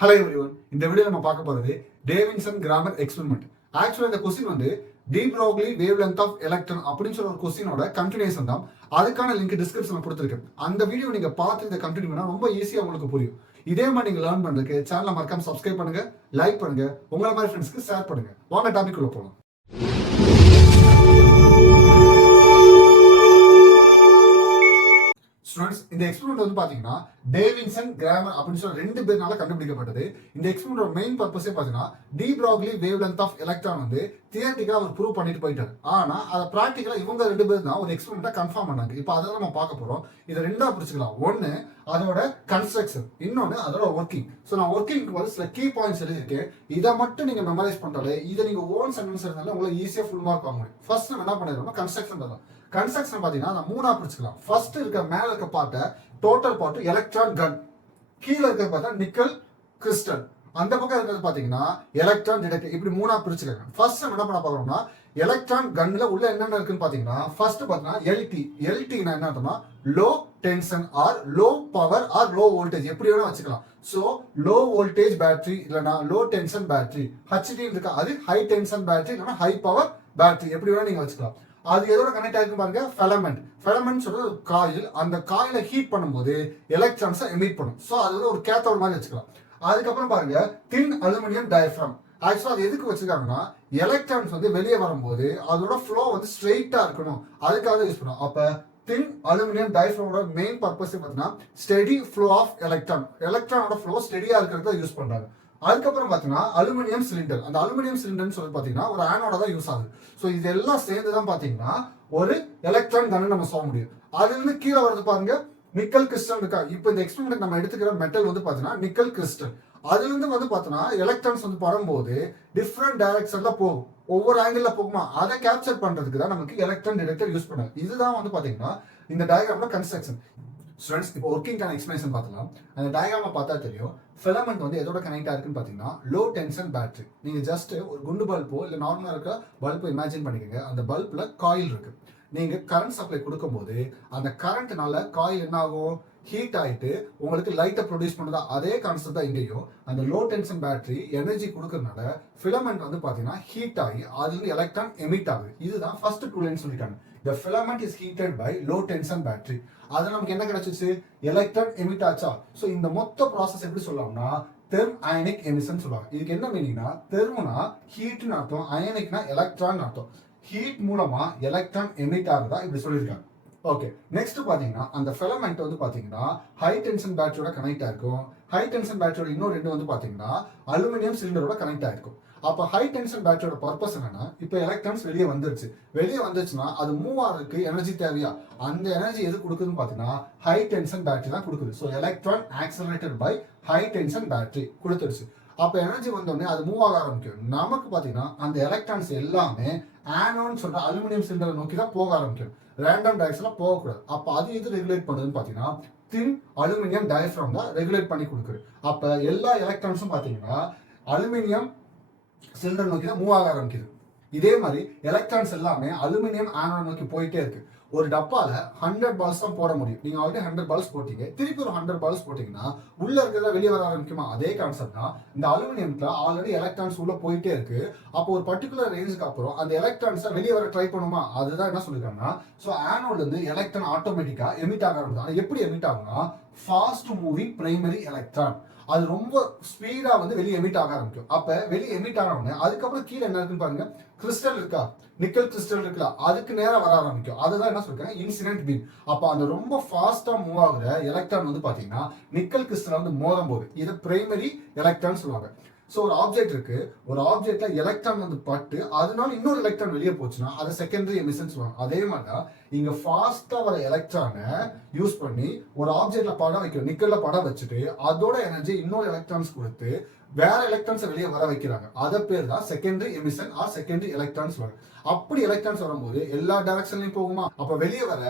Hello everyone. இந்த வீடியோல நம்ம பார்க்க போறது Davisson and Germer experiment. Actually இந்த क्वेश्चन வந்து de Broglie wavelength of electron அப்படினு சொல்ற ஒரு क्वेश्चनோட கன்டினியூஷன் தான். அதுக்கான லிங்க் டிஸ்கிரிப்ஷன்ல கொடுத்திருக்கேன். அந்த வீடியோ நீங்க பார்த்து இத கண்டினியூ பண்ணா ரொம்ப ஈஸியா உங்களுக்கு புரியும். இதே மாதிரி நீங்க லேர்ன் பண்றதுக்கு சேனலை மறக்காம சப்ஸ்கிரைப் பண்ணுங்க, லைக் பண்ணுங்க, உங்கள மாதிரி ஃப்ரெண்ட்ஸ்க்கு ஷேர் பண்ணுங்க. வாங்க டாபிக் உள்ள போலாம். ஸ்டூடண்ட்ஸ், இந்த எக்ஸ்பெரிமெண்ட் வந்து பாத்தீங்கன்னா டேவின்சன் கிராமர் அப்படின்னு சொல்லி ரெண்டு பேர்னால கண்டுபிடிக்கப்பட்டது. இந்த எக்ஸ்பெரிமெண்டோட மெயின் பர்பஸே பாத்தீங்கன்னா de Broglie wavelength of electron வந்து தியரிட்டிக்கலா அவர் ப்ரூவ் பண்ணிட்டு போயிட்டாரு. ஆனா அதை பிராக்டிகலா இவங்க ரெண்டு பேர் தான் ஒரு எக்ஸ்பெரிமெண்ட்டை கன்ஃபார்ம் பண்ணாங்க. இப்போ அதை நம்ம பார்க்க போறோம். இதை ரெண்டா பிரிச்சுக்கலாம். ஒன்னு அதோட கன்ஸ்ட்ரக்ஷன், இன்னொன்னு அதோட ஒர்க்கிங். ஸோ நான் ஒர்க்கிங்க்கு வந்து சில கீ பாயிண்ட்ஸ் எழுதியிருக்கேன். இதை மட்டும் நீங்க மெமரைஸ் பண்றாலே இதை நீங்க ஓன் சென்டென்ஸ் இருந்தாலும் உங்களுக்கு ஈஸியா ஃபுல் மார்க் வாங்க முடியும். ஃபர்ஸ்ட் நம்ம என்ன பண்ணிடுறோம், கன்ஸ்ட்ரக்ஷன் தான். கன்ஸ்ட்ரக்ஷன் பாத்தீங்கன்னா நான் மூணா பிரிச்சுக்கலாம். ஃபர்ஸ்ட் இருக்க மேல இருக்க பார்ட்டை டோட்டல் பார்ட் எலக்ட்ரான் கன், கீழே இருக்கிறது பார்த்தா நிக்கல் கிறிஸ்டல், அந்த பக்கம் இருக்கிறது பாத்தீங்கன்னா எலக்ட்ரான் டிடெக்டர். இப்படி மூணா பிரிச்சுக்காங்க. ஃபர்ஸ்ட் நம்ம என்ன பண்ண போறோம்னா எலக்ட்ரான் கன்ல உள்ள என்னென்ன இருக்குன்னு பாத்தீங்கன்னா ஃபர்ஸ்ட் பாத்தீங்கன்னா எல்டி. எல்டினா என்ன அர்த்தம்னா low tension or low power or low voltage, எப்படி வேணா வச்சுக்கலாம். சோ லோ வோல்டேஜ் பேட்டரி இல்லனா லோ டென்ஷன் பேட்டரி. ஹெச்டி இருக்கு, அது ஹை டென்ஷன் பேட்டரி இல்லனா ஹை பவர் பேட்டரி, எப்படி வேணா நீங்க வச்சுக்கலாம். அது எதோட கனெக்ட் ஆயிருக்கு பாருங்க, ஃபிலமெண்ட். ஃபிலமெண்ட் சொல்றது ஒரு காயில். அந்த காயில ஹீட் பண்ணும்போது எலக்ட்ரான்ஸை எமிட் பண்ணும். சோ அது வந்து ஒரு கேத்தோட் மாதிரி வச்சுக்கலாம். அதுக்கப்புறம் பாருங்க தின் அலுமினியம் டயஃப்ரம். ஆக்சுவலா அது எதுக்கு வச்சிருக்காங்கன்னா எலக்ட்ரான்ஸ் வந்து வெளியே வரும்போது அதோட ஃப்ளோ வந்து ஸ்ட்ரெயிட்டா இருக்கணும், அதுக்காக யூஸ் பண்ணும். அப்ப தின் அலுமினியம் டயஃப்ரமோட மெயின் பர்பஸ் பார்த்தீங்கன்னா ஸ்டெடி ஃப்ளோ ஆஃப் எலக்ட்ரான். எலக்ட்ரானோட ஃப்ளோ ஸ்டெடியா இருக்கிறத யூஸ் பண்றாங்க. அதுக்கப்புறம் பாத்தீங்கன்னா அலுமினியம் சிலிண்டர். அந்த அலுமினியம் சிலிண்டர்னு சொல்லி பாத்தீங்கன்னா ஒரு ஆனோட தான் யூஸ் ஆகுது. ஸோ இது எல்லாம் சேர்ந்து தான் பாத்தீங்கன்னா ஒரு எலக்ட்ரான் கன் நம்ம சொல்ல முடியும். அதுல இருந்து கீழே வருது பாருங்க நிக்கல் கிறிஸ்டல் இருக்கா. இப்போ இந்த எக்ஸ்பெரிமெண்ட் நம்ம எடுத்துக்கிற மெட்டல் வந்து பாத்தீங்கன்னா நிக்கல் கிறிஸ்டல். அதுல இருந்து வந்து பாத்தீங்கன்னா எலக்ட்ரான்ஸ் வந்து படும்போது டிஃப்ரெண்ட் டைரக்ஷன்ல போகும், ஒவ்வொரு ஆங்கிள் போகுமா, அதை கேப்சர் பண்றதுக்கு தான் நமக்கு எலக்ட்ரான் டிடெக்டர் யூஸ் பண்ணுது. இதுதான் வந்து பாத்தீங்கன்னா இந்த டயக்ராம்ல கன்ஸ்ட்ரக்ஷன். ஸ்டூடெண்ட்ஸ், இப்போ ஒர்க்கிங்கான எக்ஸ்பிளேஷன் பார்க்கலாம். அந்த டயக்ராமை பார்த்தா தெரியும் ஃபிலமெண்ட் வந்து எதோட கனெக்ட் ஆயிருக்குன்னு பார்த்தீங்கன்னா லோ டென்ஷன் பேட்டரி. நீங்கள் ஜஸ்ட் ஒரு குண்டு பல்போ இல்லை நார்மலாக இருக்க பல்போ இமேஜின் பண்ணிக்கோங்க. அந்த பல்பில் காயில் இருக்கு. நீங்கள் கரண்ட் சப்ளை கொடுக்கும்போது அந்த கரண்ட்னால காயில் என்ன ஆகும், ஹீட் ஆகிட்டு உங்களுக்கு லைட்டை ப்ரொடியூஸ் பண்ணுறதா. அதே கான்செப்ட் தான் இங்கேயும். அந்த லோ டென்ஷன் பேட்டரி எனர்ஜி கொடுக்கறதுனால ஃபிலமெண்ட் வந்து பார்த்தீங்கன்னா ஹீட் ஆகி அதுலேருந்து எலக்ட்ரான் எமிட் ஆகுது. இதுதான் ஃபர்ஸ்ட் டூ லைன் சொல்லிட்டாங்க. The filament is heated by low tension battery. அது நமக்கு என்ன கிடைச்சிச்சு, எலக்ட்ரான் எமிட் ஆச்சா. ஸோ இந்த மொத்த ப்ராசஸ் எப்படி சொல்லலாம்னா தெர்ம் அயனிக் எமிஷன் சொல்லுவாங்க. இதுக்கு என்ன மீனிங்னா தெர்ம்னா ஹீட்னு அர்த்தம், அயனிக்னா எலக்ட்ரான் அர்த்தம். ஹீட் மூலமா எலக்ட்ரான் எமிட் ஆகுதா இப்படி சொல்லியிருக்காங்க. ஓகே, நெக்ஸ்ட் பாத்தீங்கன்னா அந்த ஃபிலமெண்ட் வந்து பாத்தீங்கன்னா ஹை டென்ஷன் பேட்டரியோட கனெக்ட் ஆயிருக்கும். ஹை டென்ஷன் பேட்டரியோட இன்னொரு ரெண்டு வந்து பாத்தீங்கன்னா அலுமினியம் சிலிண்டரோட கனெக்ட் ஆயிருக்கும். அப்போ ஹை டென்ஷன் பேட்டரியோட பர்பஸ் என்னன்னா இப்போ எலக்ட்ரான்ஸ் வெளியே வந்துருச்சு. வெளியே வந்துச்சுன்னா அது மூவ் ஆகிறதுக்கு எனர்ஜி தேவையா, அந்த எனர்ஜி எது கொடுக்குதுன்னு பாத்தீங்கன்னா ஹை டென்ஷன் பேட்டரி தான் கொடுக்குது. So electron accelerated by high tension battery கொடுத்துருச்சு. அப்போ எனர்ஜி வந்தோடனே அது மூவ் ஆக ஆரம்பிக்கும். நமக்கு பாத்தீங்கன்னா அந்த எலக்ட்ரான்ஸ் எல்லாமே ஆனோன்னு சொல்ற அலுமினியம் சிலிண்டரை நோக்கி தான் போக ஆரம்பிக்கும். ரேண்டம் டைரக்ஷன்ல போகக்கூடாது. அப்போ அது எது ரெகுலேட் பண்ணுதுன்னு பாத்தீங்கன்னா தின் அலுமினியம் டயஃப்ரம் தான் ரெகுலேட் பண்ணி கொடுக்குது. அப்போ எல்லா எலக்ட்ரான்ஸும் பாத்தீங்கன்னா அலுமினியம் சிலிண்டர் நோக்கி தான் மூவ் ஆக ஆரம்பிக்குது. இதே மாதிரி எலக்ட்ரான்ஸ் எல்லாமே அலுமினியம் ஆனோட நோக்கி போயிட்டே இருக்கு. ஒரு டப்பால 100 பால்ஸ் தான் போட முடியும். நீங்க ஆல்ரெடி 100 பால்ஸ் போட்டீங்க, திருப்பி ஒரு 100 பால்ஸ் போட்டீங்கன்னா உள்ள இருக்கிறதா வெளியே வர ஆரம்பிக்குமா. அதே கான்செப்ட் தான் இந்த அலுமினியம்ல ஆல்ரெடி எலக்ட்ரான்ஸ் உள்ள போயிட்டே இருக்கு. அப்போ ஒரு பர்டிகுலர் ரேஞ்சுக்கு அப்புறம் அந்த எலக்ட்ரான்ஸை வெளியே வர ட்ரை பண்ணுமா. அதுதான் என்ன சொல்லிருக்காங்கன்னா ஸோ ஆனோட்ல இருந்து எலக்ட்ரான் ஆட்டோமேட்டிக்கா எமிட் ஆக ஆரம்பிச்சு. அது எப்படி எமிட் ஆகும்னா ஃபாஸ்ட் மூவிங் பிரைமரி எலக்ட்ரான், அது ரொம்ப ஸ்பீடா வந்து வெளியே எமிட் ஆக ஆரம்பிக்கும். அப்ப வெளியே எமிட் ஆனவுடனே அதுக்கப்புறம் கீழே என்ன இருக்குன்னு பாருங்க, கிறிஸ்டல் இருக்கா, நிக்கல் கிறிஸ்டல் இருக்குல்ல, அதுக்கு நேரம் வர ஆரம்பிக்கும். அதுதான் என்ன சொல்றாங்க இன்சிடென்ட் பீம். அப்ப அந்த ரொம்ப ஃபாஸ்டா மூவ் ஆகுற எலக்ட்ரான் வந்து பாத்தீங்கன்னா நிக்கல் கிறிஸ்டல் வந்து மோதும் போது இது பிரைமரி எலக்ட்ரான் சொல்லுவாங்க. ஸோ ஒரு ஆப்ஜெக்ட் இருக்கு, ஒரு ஆப்ஜெக்ட்ல எலக்ட்ரான் வந்து பட்டு அதனால இன்னொரு எலக்ட்ரான் வெளியே போச்சுன்னா அதை செகண்டரி எமிஷன் சொல்லுவாங்க. அதே மாதிரிதான் இங்க ஃபாஸ்டா வர எலக்ட்ரானை யூஸ் பண்ணி ஒரு ஆப்ஜெக்ட்ல படம் வைக்கிறோம், நிக்கல்ல படம் வச்சுட்டு அதோட எனர்ஜி இன்னொரு எலக்ட்ரான்ஸ் கொடுத்து வேற எலக்ட்ரான்ஸ் வெளியே வர வைக்கிறாங்க. அதை பேர் தான் secondary emission or secondary electrons சொல்லுவாங்க. அப்படி எலக்ட்ரான்ஸ் வரும்போது எல்லா டைரக்ஷன்லயும் போகுமா. அப்ப வெளியே வர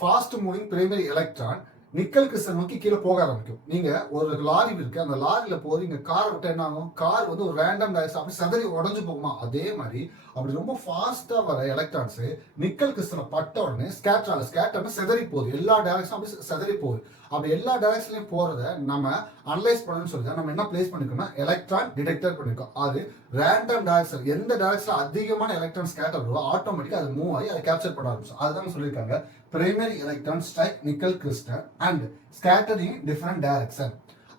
fast moving primary electron nickel crystal நோக்கி கீழே போக ஆரம்பிக்கும். நீங்க ஒரு லாரி இருக்கு, அந்த லாரியில போறீங்க, காரை விட்டு என்ன ஆகும், கார் வந்து ஒரு ரேண்டம் டைரக்ஷன் அப்படி சதறி உடஞ்சு போகுமா, அதே மாதிரி அப்படி ரொம்ப ஃபாஸ்டா வர எலக்ட்ரான்ஸ் நிக்கல் கிறிஸ்டலை பட்ட உடனே ஸ்கேட்டர் செதறி போகுது, எல்லா டைரக்ஷனும் அப்படி செதறி போகுது. அப்படி எல்லா டைரக்ஷன்லயும் போறத நம்ம அனலைஸ் பண்ணணும்னு சொல்லி நம்ம என்ன பிளேஸ் பண்ணிருக்கோம்னா எலக்ட்ரான் டிடெக்டர் பண்ணிருக்கோம். அது ரேண்டம் டைரக்ஷன், எந்த டைரக்ஷன்ல அதிகமான எலக்ட்ரான் ஸ்கேட்டர் வருதோ ஆட்டோமேட்டிக்கா அது மூவ் ஆகி அதை கேப்சர் பண்ண ஆரம்பிச்சு. அதுதான் சொல்லியிருக்காங்க, primary electrons strike nickel crystal and scatter in different direction.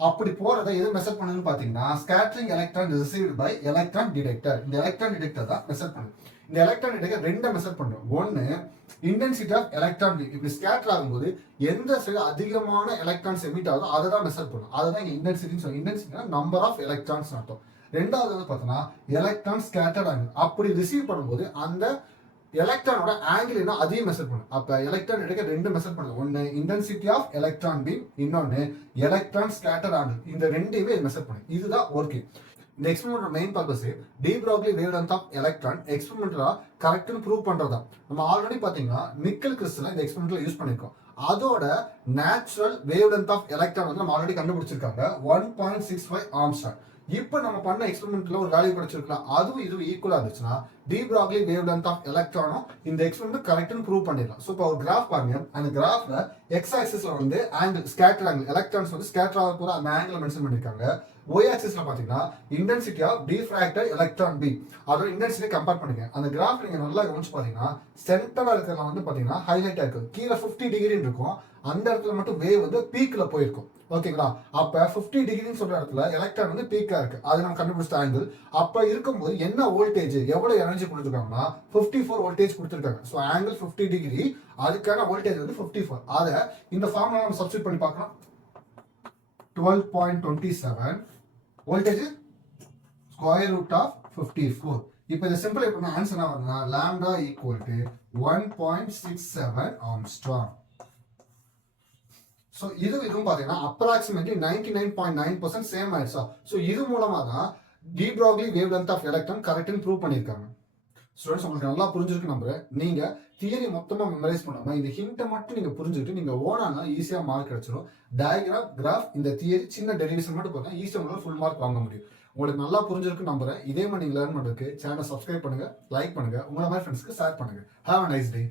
அப்படி போறதை எது மெஷர் பண்ணுன்னு பாத்தீங்கன்னா scattering electron received by electron detector. இந்த electron detector தான் மெஷர் பண்ணுது. இந்த எலக்ட்ரான் டிடெக்டர் ரெண்டை மெஷர் பண்றோம். ஒன்னு இன்டென்சிட்டி ஆஃப் எலக்ட்ரான் பீம், இப்படி ஸ்கேட்டர் ஆகும்போது எந்த சைடு அதிகமான எலக்ட்ரான்ஸ் எமிட் ஆகுதோ அதை தான் மெஷர் பண்ணும். அதுதான் இங்க இன்டென்சிட்டின்னு சொல்லுவோம். இன்டென்சிட்டினா நம்பர் ஆஃப் எலக்ட்ரான்ஸ் அர்த்தம். ரெண்டாவது வந்து பார்த்தோம்னா எலக்ட்ரான் ஸ்கேட்டர் ஆகுது. அப்படி ரிசீவ் பண்ணும்போது அந்த எலக்ட்ரானோட ஆங்கிள் என்ன அதையும் மெஷர் பண்ணும். அப்ப எலக்ட்ரான் டிடெக்டர் ரெண்டு மெஷர் பண்ணுது. ஒன்னு இன்டென்சிட்டி ஆஃப் எலக்ட்ரான் பீம், இன்னொன்னு எலக்ட்ரான் ஸ்கேட்டர் ஆங்கிள். இந்த ரெண்டையுமே மெஷர் பண்ணும். இதுதான் ஒர்க்கிங். இந்த எக்ஸ்பெரிமெண்டோட main purpose de Broglie wavelength of electron எக்ஸ்பெரிமெண்டலா கரெக்ட்னு ப்ரூவ் பண்றதா. நம்ம ஆல்ரெடி பாத்தீங்கன்னா நிக்கல் கிறிஸ்டல் இந்த எக்ஸ்பெரிமெண்ட்ல யூஸ் பண்ணிருக்கோம். அதோட நேச்சுரல் வேவ்லென்த் ஆஃப் எலக்ட்ரான் வந்து நம்ம ஆல்ரெடி கண்டுபிடிச்சிருக்காங்க 1.65 ஆம்ஸ்டார். இப்போ நம்ம பண்ண எக்ஸ்பெரிமெண்ட்ல ஒரு வேல்யூ கிடைச்சிருக்கலாம், அதுவும் இதுவும் ஈக்குவலா இருந்துச்சுன்னா டி ப்ராக்லி வேவ்லென்த் ஆஃப் எலக்ட்ரானும் இந்த எக்ஸ்பெரிமெண்ட் கரெக்ட்னு ப்ரூவ் பண்ணிடலாம். ஸோ இப்போ ஒரு கிராஃப் பாருங்க, அந்த கிராஃப்ல எக்ஸ் ஆக்சிஸ்ல வந்து ஆங்கிள் ஸ்கேட்டர் ஆங்கிள் எலக்ட்ரான்ஸ் வந்து ஸ்கேட்டர் ஆக போற அந்த ஆங்கிள் மென்ஷன் பண்ணிருக்காங்க. ஒய் ஆக்சிஸ்ல பாத்தீங்கன்னா இன்டென்சிட்டி ஆஃப் டிஃப்ராக்டட் எலக்ட்ரான் பீம், அதோட இன்டென்சிட்டி கம்பேர் பண்ணுங்க. அந்த கிராஃப் நீங்க நல்லா கவனிச்சு பாத்தீங்கன்னா சென்டரா இருக்கிறதுல வந்து பாத்தீங்கன்னா ஹைலைட் ஆயிருக்கு, கீழே 50 டிகிரி இருக்கும், அந்த இடத்துல மட்டும் வேவ் வந்து பீக்ல போயிருக்கும். ஓகேங்களா? அப்ப 50 டிகிரின்னு சொல்ற இடத்துல எலக்ட்ரான் வந்து பீக்கா இருக்கு, அது நம்ம கண்டுபிடிச்ச ஆங்கிள். அப்ப இருக்கும்போது என்ன வோல்டேஜ் எவ்வளவு எனர்ஜி கொடுத்துருக்காங்கன்னா 54 வோல்டேஜ் கொடுத்துருக்காங்க. ஸோ ஆங்கிள் 50 டிகிரி, அதுக்கான வோல்டேஜ் வந்து 54. அதை இந்த ஃபார்முலா நம்ம சப்ஸ்டிட் பண்ணி பார்க்கலாம். 12.27 வோல்டேஜ் ஸ்கொயர் ரூட் ஆஃப் 54. இப்போ இந்த சிம்பிள் பண்ண ஆன்சர் என்ன வருதுன்னா lambda equal to 1.67 Armstrong. So இதுவும் பார்த்தீங்கன்னா அப்ராக்சிமேட்லி 99.9% சேம் ஆயிடுச்சா. ஸோ இது மூலமா தான் de Broglie wavelength of electron கரெக்ட்னு ப்ரூவ் பண்ணியிருக்காங்க. ஸ்டூடெண்ட்ஸ் உங்களுக்கு நல்லா புரிஞ்சிருக்கு நம்புறேன். நீங்க தியரி மொத்தமா மெமரைஸ் பண்ணாம இந்த ஹிண்ட்டை மட்டும் நீங்க புரிஞ்சுக்கிட்டு நீங்க ஓனானா ஈஸியா மார்க் கிடைச்சிடும். டயக்ராம், கிராஃப், இந்த தியரி சின்ன டெரிவேஷன் மட்டும் போதும், ஈஸியா உங்களால் ஃபுல் மார்க் வாங்க முடியும். உங்களுக்கு நல்லா புரிஞ்சிருக்கு நம்புறேன். இதே மாதிரி நீங்க லேர்ன் பண்ணுறதுக்கு சேனலை சப்ஸ்கிரைப் பண்ணுங்க, லைக் பண்ணுங்க, உங்களை மாதிரி ஃப்ரெண்ட்ஸ்க்கு ஷேர் பண்ணுங்க. Have a nice day.